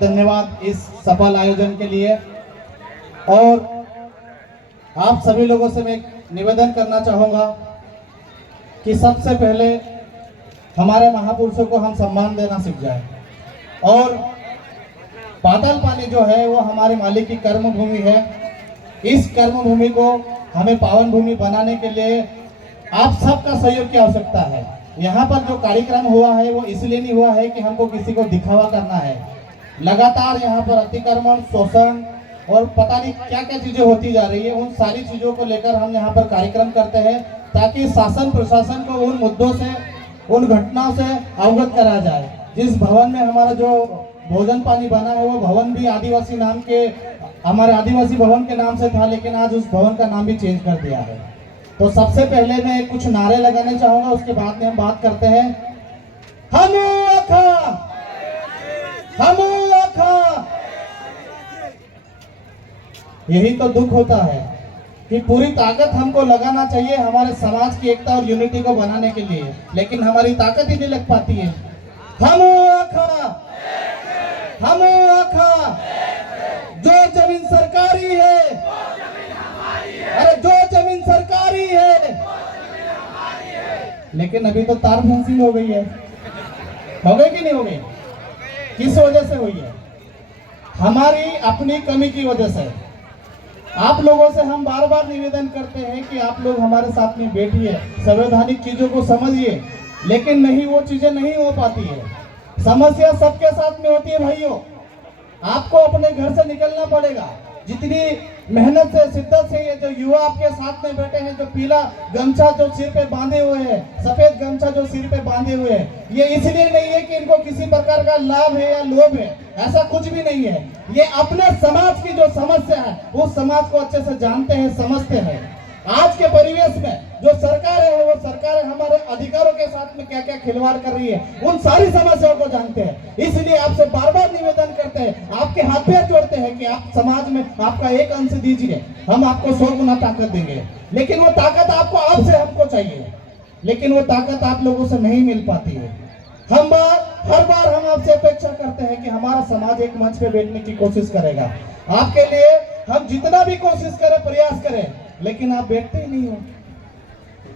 धन्यवाद इस सफल आयोजन के लिए। और आप सभी लोगों से मैं निवेदन करना चाहूँगा कि सबसे पहले हमारे महापुरुषों को हम सम्मान देना सीख जाए। और पाताल पानी जो है वो हमारे मालिक की कर्म भूमि है। इस कर्म भूमि को हमें पावन भूमि बनाने के लिए आप सबका सहयोग की आवश्यकता है। यहाँ पर जो कार्यक्रम हुआ है वो इसलिए नहीं हुआ है कि हमको किसी को दिखावा करना है। लगातार यहाँ पर अतिक्रमण, शोषण और पता नहीं क्या क्या चीजें होती जा रही है। उन सारी चीजों को लेकर हम यहाँ पर कार्यक्रम करते हैं ताकि शासन प्रशासन को उन मुद्दों से, उन घटनाओं से अवगत कराया जाए। जिस भवन में हमारा जो भोजन पानी बना है वो भवन भी आदिवासी नाम के, हमारे आदिवासी भवन के नाम से था, लेकिन आज उस भवन का नाम भी चेंज कर दिया है। तो सबसे पहले मैं कुछ नारे लगाने चाहूंगा, उसके बाद में हम बात करते हैं। हमू आखा, हमू आखा। यही तो दुख होता है कि पूरी ताकत हमको लगाना चाहिए हमारे समाज की एकता और यूनिटी को बनाने के लिए, लेकिन हमारी ताकत ही नहीं लग पाती है। हमू आखा, हमू आखा। जो जमीन सरकारी है, अरे जो जमीन सरकारी है, लेकिन अभी तो तार फेंसिंग हो गई है। हो गई कि नहीं हो गई? किस वजह से हुई है? हमारी अपनी कमी की वजह से। आप लोगों से हम बार बार निवेदन करते हैं कि आप लोग हमारे साथ में बैठिए, संवैधानिक चीजों को समझिए, लेकिन नहीं, वो चीजें नहीं हो पाती है। समस्या सबके साथ में होती है भाइयों। आपको अपने घर से निकलना पड़ेगा। जितनी मेहनत से, शिद्दत से ये जो युवा आपके साथ में बैठे हैं, जो पीला गमछा जो सिर पे बांधे हुए हैं, सफेद गमछा जो सिर पे बांधे हुए हैं, ये इसलिए नहीं है कि इनको किसी प्रकार का लाभ है या लोभ है, ऐसा कुछ भी नहीं है। ये अपने समाज की जो समस्या है उस समाज को अच्छे से जानते हैं, समझते हैं। आज के परिवेश में जो सरकार है वो सरकार हमारे अधिकारों के साथ में क्या क्या खिलवाड़ कर रही है, उन सारी समस्याओं को जानते हैं। इसलिए आपसे बार बार निवेदन करते हैं, आपके हाथ पैर जोड़ते हैं कि आप समाज में आपका एक अंश दीजिए, हम आपको 100 गुना ताकत देंगे। लेकिन वो ताकत आपको आपसे हमको चाहिए, लेकिन वो ताकत आप लोगों से नहीं मिल पाती है। हर बार हम आपसे अपेक्षा करते हैं कि हमारा समाज एक मंच पे बैठने की कोशिश करेगा। आपके लिए हम जितना भी कोशिश करें, प्रयास करें, लेकिन आप बैठते ही नहीं हो।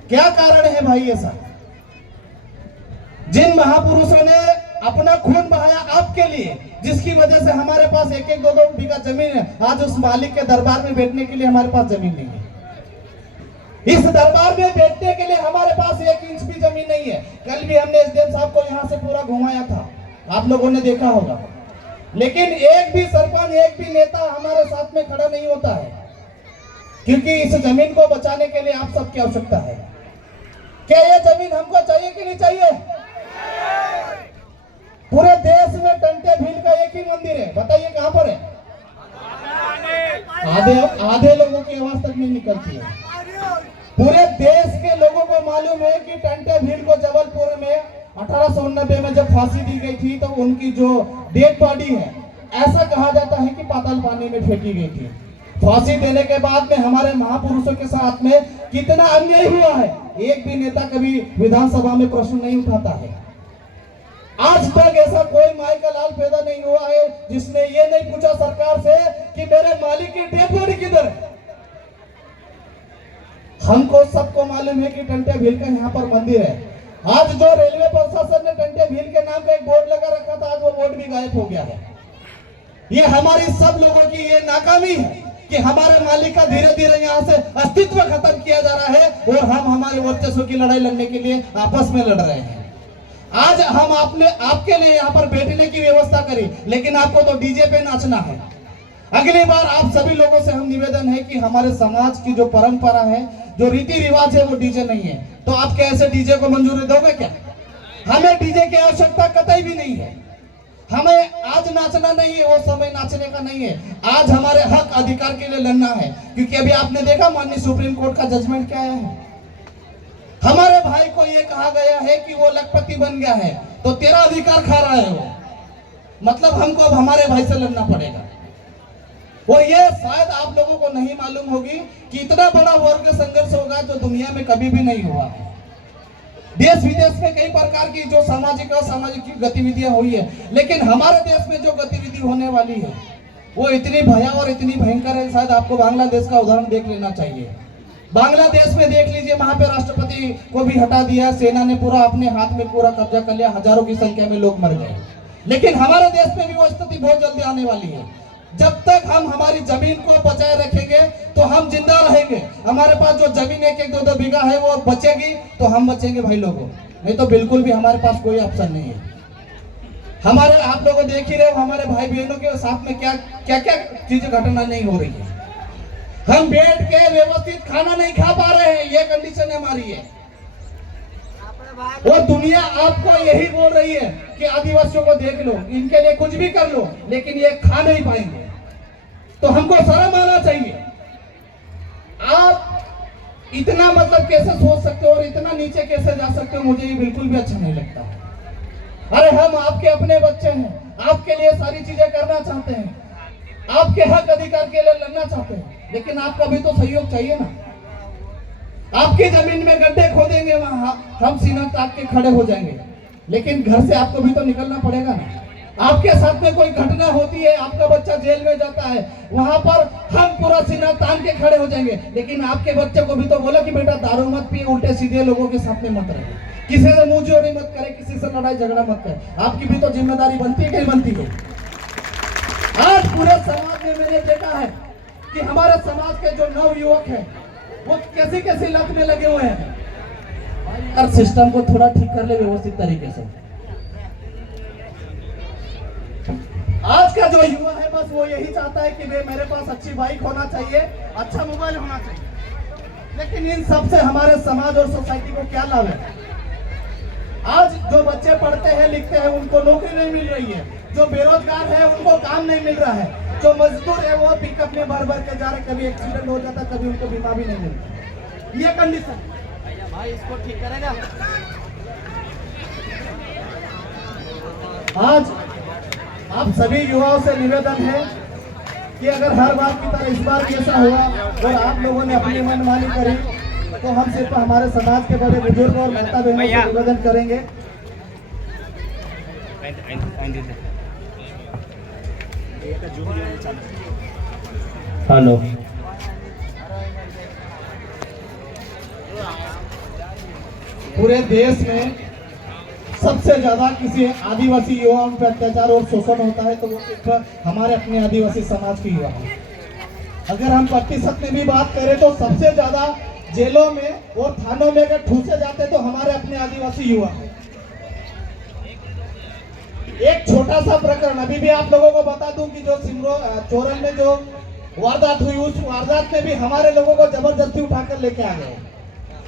क्या कारण है भाई ऐसा? जिन महापुरुषों ने अपना खून बहाया आपके लिए, जिसकी वजह से हमारे पास 1-1, 2-2 बीघा जमीन है, आज उस मालिक के दरबार में बैठने के लिए हमारे पास जमीन नहीं है। इस दरबार में बैठने के लिए हमारे पास 1 इंच भी जमीन नहीं है। कल भी हमने एसडीएम साहब को यहाँ से पूरा घुमाया था, आप लोगों ने देखा होगा। लेकिन एक भी सरपंच, एक भी नेता हमारे साथ में खड़ा नहीं होता है, क्योंकि इस जमीन को बचाने के लिए आप सबकी आवश्यकता है। क्या ये जमीन हमको चाहिए कि नहीं चाहिए? पूरे देश में टंटे भील का एक ही मंदिर है, बताइए कहां पर है? आधे लोगों की आवाज तक नहीं निकलती है। पूरे देश के लोगों को मालूम है कि टंटे भील को जबलपुर में 1890 में जब फांसी दी गई थी तो उनकी जो डेड बॉडी है, ऐसा कहा जाता है कि पाताल पानी में फेंकी गई थी। फांसी देने के बाद में हमारे महापुरुषों के साथ में कितना अन्याय हुआ है, एक भी नेता कभी विधानसभा में प्रश्न नहीं उठाता है। आज तक ऐसा कोई माई का लाल पैदा नहीं हुआ है जिसने ये नहीं पूछा सरकार से कि मेरे मालिक की डेड बॉडी किधर है। हमको सबको मालूम है कि टंटे भील का यहाँ पर मंदिर है। आज जो रेलवे प्रशासन ने टंटे भील के नाम का एक बोर्ड लगा रखा था, आज वो बोर्ड भी गायब हो गया है। ये हमारी सब लोगों की ये नाकामी है कि हमारे मालिक का धीरे धीरे यहाँ से अस्तित्व खत्म किया जा रहा है और हम हमारे वर्चस्व की लड़ाई लड़ने के लिए आपस में लड़ रहे हैं। आज हम आपके लिए यहाँ पर बैठने की व्यवस्था करी, लेकिन आपको तो डीजे पे नाचना है। अगली बार आप सभी लोगों से हम निवेदन है कि हमारे समाज की जो परंपरा है, जो रीति रिवाज है, वो डीजे नहीं है। तो आप क्या ऐसे डीजे को मंजूरी दोगे क्या? हमें डीजे की आवश्यकता कतई भी नहीं है। हमें आज नाचना नहीं है, वो समय नाचने का नहीं है। आज हमारे हक अधिकार के लिए लड़ना है, क्योंकि अभी आपने देखा माननीय सुप्रीम कोर्ट का जजमेंट क्या है। हमारे भाई को ये कहा गया है कि वो लखपति बन गया है तो तेरा अधिकार खा रहा है वो, मतलब हमको अब हमारे भाई से लड़ना पड़ेगा। और ये शायद आप लोगों को नहीं मालूम होगी कि इतना बड़ा वर्ग संघर्ष होगा जो दुनिया में कभी भी नहीं हुआ। देश विदेश में कई प्रकार की जो सामाजिक असामाजिक गतिविधियां हुई है, लेकिन हमारे देश में जो गतिविधि होने वाली है वो इतनी भया और इतनी भयंकर है, शायद आपको बांग्लादेश का उदाहरण देख लेना चाहिए। बांग्लादेश में देख लीजिए, वहां पे राष्ट्रपति को भी हटा दिया, सेना ने पूरा अपने हाथ में पूरा कब्जा कर लिया, हजारों की संख्या में लोग मर गए। लेकिन हमारे देश में भी वो स्थिति बहुत जल्दी आने वाली है। जब तक हम हमारी जमीन को बचाए रखेंगे तो हम जिंदा रहेंगे। हमारे पास जो जमीन 1-2 बीघा है वो बचेगी तो हम बचेंगे भाई लोगों, नहीं तो बिल्कुल भी हमारे पास कोई ऑप्शन नहीं है। हमारे आप लोग देख ही रहे हो हमारे भाई बहनों के साथ में क्या क्या क्या चीजें घटना नहीं हो रही है। हम बैठ के व्यवस्थित खाना नहीं खा पा रहे हैं, ये कंडीशन हमारी है। और दुनिया आपको यही बोल रही है कि आदिवासियों को देख लो, इनके लिए कुछ भी कर लो, लेकिन ये खा नहीं पाएंगे। तो हमको शर्म आना चाहिए। आप इतना मतलब कैसे सोच सकते हो और इतना नीचे कैसे जा सकते हो, मुझे ये बिल्कुल भी अच्छा नहीं लगता। अरे हम आपके अपने बच्चे हैं, आपके लिए सारी चीजें करना चाहते हैं, आपके हक अधिकार के लिए लड़ना चाहते हैं, लेकिन आपका भी तो सहयोग चाहिए ना। आपकी जमीन में गड्ढे खोदेंगे, वहां हम सीना ताक के खड़े हो जाएंगे, लेकिन घर से आपको भी तो निकलना पड़ेगा ना। आपके साथ में कोई घटना होती है, आपका बच्चा जेल में जाता है, वहां पर हम पूरा सीना तान के खड़े हो जाएंगे, लेकिन आपके बच्चे को भी तो बोला कि बेटा दारू मत पिए, उल्टे सीधे लोगों के साथ में मत रहे, किसी से मुंह जोड़ी मत करे, किसी से लड़ाई झगड़ा मत करे। आपकी भी तो जिम्मेदारी बनती है कि नहीं बनती है। आज पूरे समाज में मैंने देखा है कि हमारे समाज के जो नव युवक हैं वो कैसी कैसी लत में लगे हुए हैं। हर सिस्टम को थोड़ा ठीक कर ले व्यवस्थित तरीके से। आज का जो युवा है बस वो यही चाहता है कि मेरे पास अच्छी बाइक होना चाहिए, अच्छा मोबाइल होना चाहिए, लेकिन इन सब से हमारे समाज और सोसाइटी को क्या लाभ है। आज जो बच्चे पढ़ते हैं लिखते हैं उनको नौकरी नहीं मिल रही है, जो बेरोजगार है उनको काम नहीं मिल रहा है, जो मजदूर है वो पिकअप में भर भर के जा रहे, कभी एक्सीडेंट हो जाता, कभी उनको बीमा भी नहीं मिलता। ये कंडीशन भाई इसको ठीक करेगा। आज आप सभी युवाओं से निवेदन है कि अगर हर बार की तरह इस बार भी ऐसा हुआ और आप लोगों ने अपनी मनमानी करी तो हम सिर्फ हमारे समाज के बड़े बुजुर्ग और माता बहनों से निवेदन करेंगे। हेलो, पूरे देश में सबसे ज्यादा किसी आदिवासी युवाओं पर अत्याचार और शोषण होता है तो वो सिर्फ हमारे अपने आदिवासी समाज के युवा हैं। अगर हम प्रतिशत में भी बात करें तो सबसे ज्यादा जेलों में और थानों में अगर ठूसे जाते तो हमारे अपने आदिवासी युवा हैं। एक छोटा सा प्रकरण अभी भी आप लोगों को बता दूं कि जो चोरन में जो वारदात हुई, उस वारदात में भी हमारे लोगों को जबरदस्ती उठाकर लेके आ गए।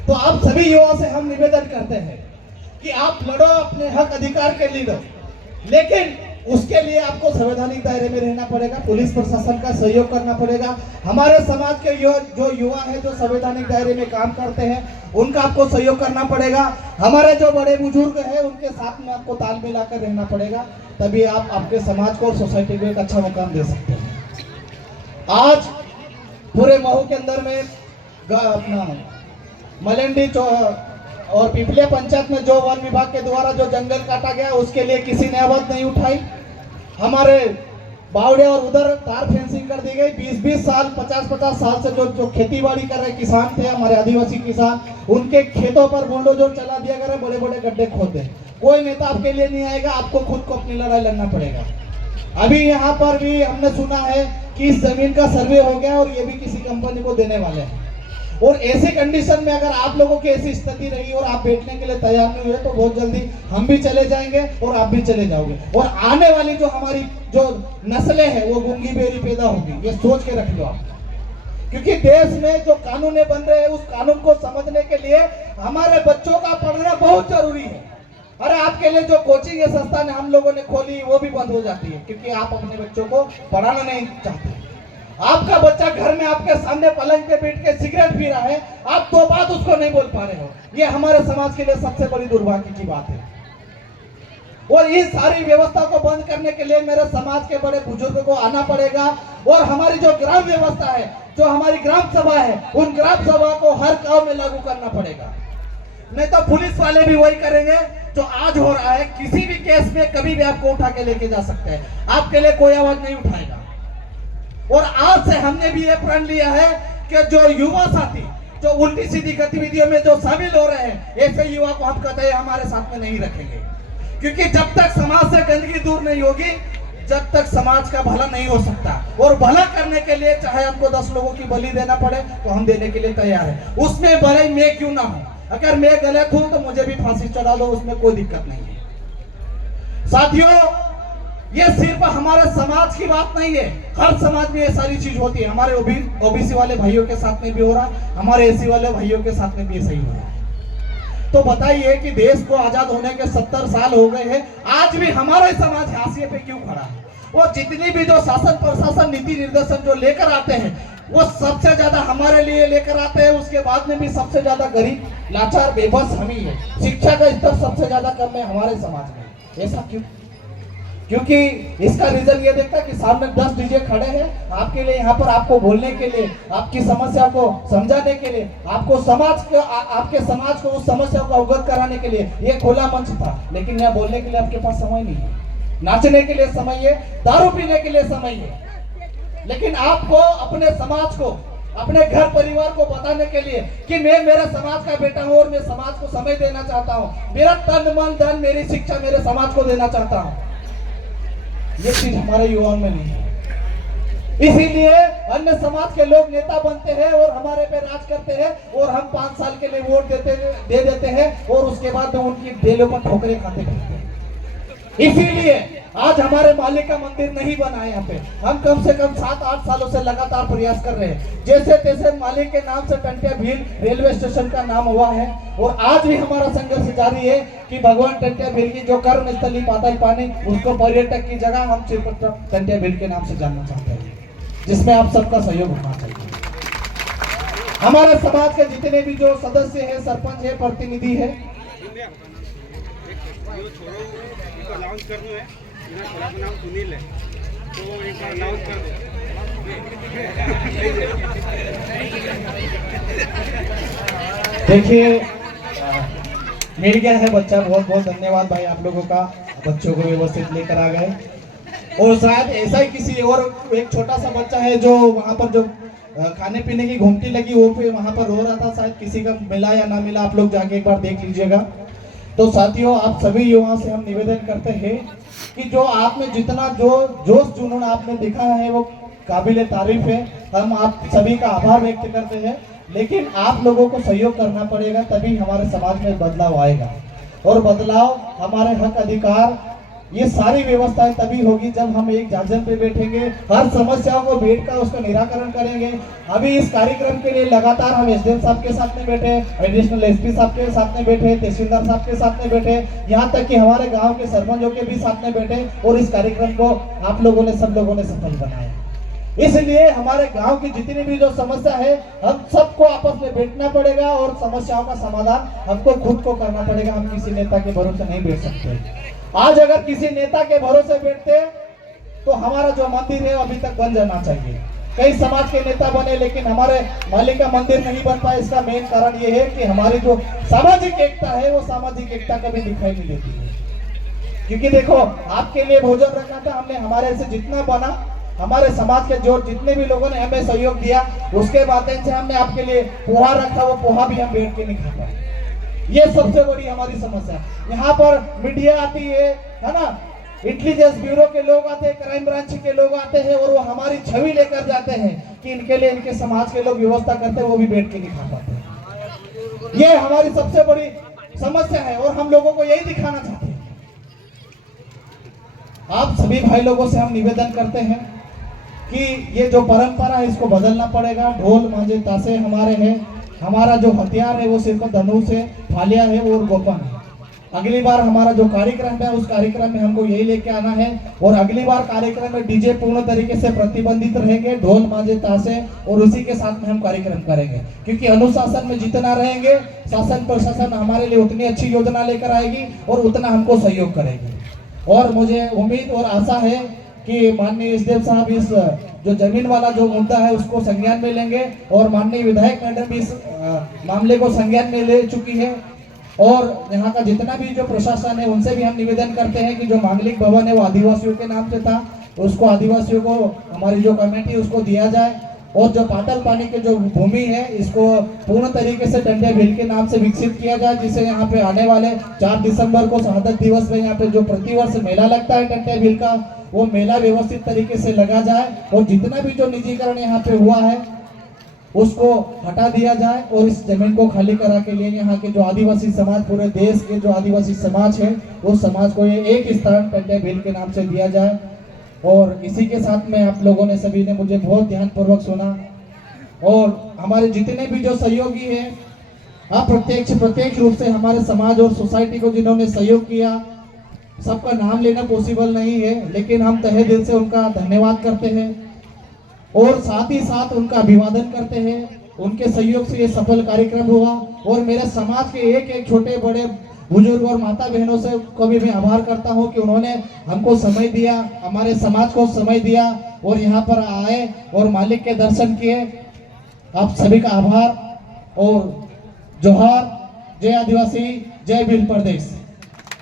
तो आप सभी युवाओं से हम निवेदन करते हैं कि आप लड़ो, अपने हक अधिकार के लिए लड़ो, लेकिन उसके लिए आपको संवैधानिक दायरे में रहना पड़ेगा, पुलिस प्रशासन का सहयोग करना पड़ेगा। हमारे समाज के जो युवा है जो संवैधानिक दायरे में काम करते हैं उनका आपको सहयोग करना पड़ेगा। हमारे जो बड़े बुजुर्ग हैं उनके साथ में आपको ताल मिलाकर रहना पड़ेगा, तभी आप आपके समाज को और सोसाइटी को एक अच्छा मुकाम दे सकते हैं। आज पूरे महू के अंदर में अपना मलेंडी और पिपलिया पंचायत में जो वन विभाग के द्वारा जो जंगल काटा गया उसके लिए किसी ने आवाज नहीं उठाई। हमारे बावड़े और उधर तार फेंसिंग कर दी गई। 20-20 साल 50-50 साल से जो खेती बाड़ी कर रहे किसान थे, हमारे आदिवासी किसान, उनके खेतों पर बुलडोजर चला दिया गया, बड़े बड़े गड्ढे खोदे। कोई नेता आपके लिए नहीं आएगा, आपको खुद को अपनी लड़ाई लड़ना पड़ेगा। अभी यहाँ पर भी हमने सुना है कि इस जमीन का सर्वे हो गया और ये भी किसी कंपनी को देने वाले हैं। और ऐसे कंडीशन में अगर आप लोगों की ऐसी स्थिति रही और आप बैठने के लिए तैयार नहीं हुए तो बहुत जल्दी हम भी चले जाएंगे और आप भी चले जाओगे, और आने वाली जो हमारी जो नस्लें हैं वो गूंगी बेरी पैदा होगी। ये सोच के रख लो आप, क्योंकि देश में जो कानून बन रहे हैं उस कानून को समझने के लिए हमारे बच्चों का पढ़ना बहुत जरूरी है। अरे आपके लिए जो कोचिंग संस्थान हम लोगों ने खोली वो भी बंद हो जाती है क्योंकि आप अपने बच्चों को पढ़ाना नहीं चाहते। आपका बच्चा घर में आपके सामने पलंग पे बैठ के सिगरेट पी रहा है, आप दो बात उसको नहीं बोल पा रहे हो। ये हमारे समाज के लिए सबसे बड़ी दुर्भाग्य की बात है। और इस सारी व्यवस्था को बंद करने के लिए मेरे समाज के बड़े बुजुर्ग को आना पड़ेगा, और हमारी जो ग्राम व्यवस्था है, जो हमारी ग्राम सभा है, उन ग्राम सभा को हर गांव में लागू करना पड़ेगा। नहीं तो पुलिस वाले भी वही करेंगे जो आज हो रहा है, किसी भी केस में कभी भी आपको उठा के लेके जा सकते हैं, आपके लिए कोई आवाज नहीं उठाएगा। और आज से हमने भी ये प्रण लिया है कि जो युवा साथी जो उल्टी सीधी गतिविधियों में जो शामिल हो रहे हैं, ऐसे युवा को हम कतई हमारे साथ में नहीं रखेंगे, क्योंकि जब तक समाज से गंदगी दूर नहीं होगी, जब तक समाज का भला नहीं हो सकता। और भला करने के लिए चाहे हमको 10 लोगों की बलि देना पड़े तो हम देने के लिए तैयार है, उसमें भले मैं क्यों ना हूं। अगर मैं गलत हूं तो मुझे भी फांसी चढ़ा दो, उसमें कोई दिक्कत नहीं है। साथियों, ये सिर्फ हमारे समाज की बात नहीं है, हर समाज में ये सारी चीज होती है। हमारे ओबीसी वाले भाइयों के साथ में भी हो रहा, हमारे एसी वाले भाइयों के साथ में भी ऐसा ही हो रहा। तो बताइए कि देश को आजाद होने के 70 साल हो गए हैं, आज भी हमारा समाज हाशिए पे क्यों खड़ा है? वो जितनी भी जो शासन प्रशासन नीति निर्देशन जो लेकर आते हैं, वो सबसे ज्यादा हमारे लिए लेकर आते हैं। उसके बाद में भी सबसे ज्यादा गरीब, लाचार, बेबस हम ही है। शिक्षा का स्तर सबसे ज्यादा कम है हमारे समाज में। ऐसा क्यों? क्योंकि इसका रीजन ये देखता कि सामने 10 डीजे खड़े हैं आपके लिए, यहाँ पर आपको बोलने के लिए, आपकी समस्या को समझाने के लिए, आपको समाज को, आपके समाज को उस समस्या को अवगत कराने के लिए ये खुला मंच था। लेकिन यहाँ बोलने के लिए आपके पास समय नहीं है, नाचने के लिए समय है, दारू पीने के लिए समय है। लेकिन आपको अपने समाज को, अपने घर परिवार को बताने के लिए कि मैं मेरे समाज का बेटा हूँ और मैं समाज को समय देना चाहता हूँ, मेरा तन मन धन, मेरी शिक्षा मेरे समाज को देना चाहता हूँ, ये चीज हमारे युवाओं में नहीं है। इसीलिए अन्य समाज के लोग नेता बनते हैं और हमारे पे राज करते हैं, और हम 5 साल के लिए वोट दे देते हैं और उसके बाद में उनकी डेलों पर ठोकरें खाते फिरते हैं। इसीलिए आज हमारे मालिक का मंदिर नहीं बना है। यहाँ पे हम कम से कम 7-8 सालों से लगातार प्रयास कर रहे हैं। जैसे तैसे मालिक के नाम से टंटिया भील रेलवे स्टेशन का नाम हुआ है, और आज भी हमारा संघर्ष जारी है कि भगवान टंटिया भील की जो कर्म स्थली पाताल पानी, उसको पर्यटक की जगह हम सिर्फ टंटिया भील के नाम से जानना चाहते हैं, जिसमें आप सबका सहयोग होना चाहिए। हमारे समाज के जितने भी जो सदस्य है, सरपंच है, प्रतिनिधि है, अनाउंस कर दूं है, मेरा थोड़ा नाम सुनील है, तो एक बार अनाउंस कर दो। देखिए, मिल गया है बच्चा, बहुत बहुत धन्यवाद भाई आप लोगों का, बच्चों को व्यवस्थित लेकर आ गए। और शायद ऐसा ही किसी और एक छोटा सा बच्चा है जो वहाँ पर जो खाने पीने की घुमटी लगी वो पे वहाँ पर रो रहा था, शायद किसी का मिला या ना मिला, आप लोग जाके एक बार देख लीजिएगा। तो साथियों, आप सभी युवाओं से हम निवेदन करते हैं कि जो आप में जितना जो जोश जुनून आपने दिखाया है वो काबिले तारीफ है। हम आप सभी का आभार व्यक्त करते हैं, लेकिन आप लोगों को सहयोग करना पड़ेगा, तभी हमारे समाज में बदलाव आएगा। और बदलाव, हमारे हक अधिकार, ये सारी व्यवस्थाएं तभी होगी जब हम एक जाजन पे बैठेंगे, हर समस्याओं को बैठकर उसका निराकरण करेंगे। अभी इस कार्यक्रम के लिए लगातार हम एसडीएम साहब के साथ में बैठे, एडिशनल एसपी साहब के साथ में बैठे, तहसीलदार साहब के साथ में बैठे, यहाँ तक कि हमारे गांव के सरपंचों के भी साथ में बैठे, और इस कार्यक्रम को आप लोगों ने, सब लोगों ने सफल बनाया। इसलिए हमारे गांव की जितनी भी जो समस्या है, हम सबको आपस में बैठना पड़ेगा और समस्याओं का समाधान हमको खुद को करना पड़ेगा। हम किसी नेता के भरोसे नहीं बैठ सकते। आज अगर किसी नेता के भरोसे बैठते तो हमारा जो मंदिर है अभी तक बन जाना चाहिए। कई समाज के नेता बने, लेकिन हमारे मालिक का मंदिर नहीं बन पाया। इसका मेन कारण ये है कि हमारी जो सामाजिक एकता है, वो सामाजिक एकता कभी दिखाई नहीं देती है। क्योंकि देखो, आपके लिए भोजन रखा था हमने, हमारे से जितना बना, हमारे समाज के जो जितने भी लोगों ने हमें सहयोग दिया, उसके माध्यम से हमने आपके लिए पोहा रखा, वो पोहा भी हम बैठ के नहीं खा पाए। ये सबसे बड़ी हमारी समस्या। यहाँ पर मीडिया आती है ना, इंटेलिजेंस ब्यूरो के लोग आते हैं, क्राइम ब्रांच के लोग आते हैं, और वो हमारी छवि लेकर जाते हैं कि इनके लिए इनके समाज के लोग व्यवस्था करते हैं, वो भी बैठ के नहीं खा पाते। ये हमारी सबसे बड़ी समस्या है, और हम लोगों को यही दिखाना चाहते हैं। आप सभी भाई लोगों से हम निवेदन करते हैं कि ये जो परंपरा है इसको बदलना पड़ेगा। ढोल मांझे ताशे हमारे हैं, हमारा जो हथियार है वो सिर्फ धनुष है, फालिया है और गोपन है। अगली बार हमारा जो कार्यक्रम है उस कार्यक्रम में हमको यही लेके आना है, और अगली बार कार्यक्रम में डीजे पूर्ण तरीके से प्रतिबंधित रहेंगे, ढोल मांझे ताशे, और उसी के साथ में हम कार्यक्रम करेंगे। क्योंकि अनुशासन में जितना रहेंगे, शासन प्रशासन हमारे लिए उतनी अच्छी योजना लेकर आएगी और उतना हमको सहयोग करेगी। और मुझे उम्मीद और आशा है कि माननीय एसडीएम साहब इस जो जमीन वाला जो मुद्दा है उसको संज्ञान में लेंगे, और माननीय विधायक मैडम भी इस मामले को संज्ञान में ले चुकी है। और यहाँ का जितना भी जो प्रशासन है उनसे भी हम निवेदन करते हैं कि जो मांगलिक भवन है वो आदिवासियों के नाम से था, उसको आदिवासियों को हमारी जो कमेटी है उसको दिया जाए। और जो पाटल पानी के जो भूमि है इसको पूर्ण तरीके से टंटे भील के नाम से विकसित किया जाए, जिसे यहाँ पे आने वाले 4 दिसंबर को शहादत दिवस में यहाँ पे जो प्रतिवर्ष मेला लगता है टंटे भील का, वो मेला व्यवस्थित तरीके से लगा जाए और जितना भी जो निजीकरण यहाँ पे हुआ है उसको हटा दिया जाए और इस जमीन को खाली करा के लिए यहाँ के जो आदिवासी समाज, पूरे देश के जो आदिवासी समाज है उस समाज को ये एक स्थान टंटे भील के नाम से दिया जाए। और इसी के साथ में आप लोगों ने सभी ने मुझे बहुत ध्यानपूर्वक सुना और हमारे जितने भी जो सहयोगी हैं प्रत्यक्ष रूप से हमारे समाज और सोसाइटी को जिन्होंने सहयोग किया, सबका नाम लेना पॉसिबल नहीं है, लेकिन हम तहे दिल से उनका धन्यवाद करते हैं और साथ ही साथ उनका अभिवादन करते हैं। उनके सहयोग से ये सफल कार्यक्रम हुआ और मेरे समाज के एक एक छोटे बड़े बुजुर्ग और माता बहनों से कभी मैं आभार करता हूं कि उन्होंने हमको समय दिया, हमारे समाज को समय दिया और यहाँ पर आए और मालिक के दर्शन किए। आप सभी का आभार और जोहार। जय आदिवासी, जय भील प्रदेश।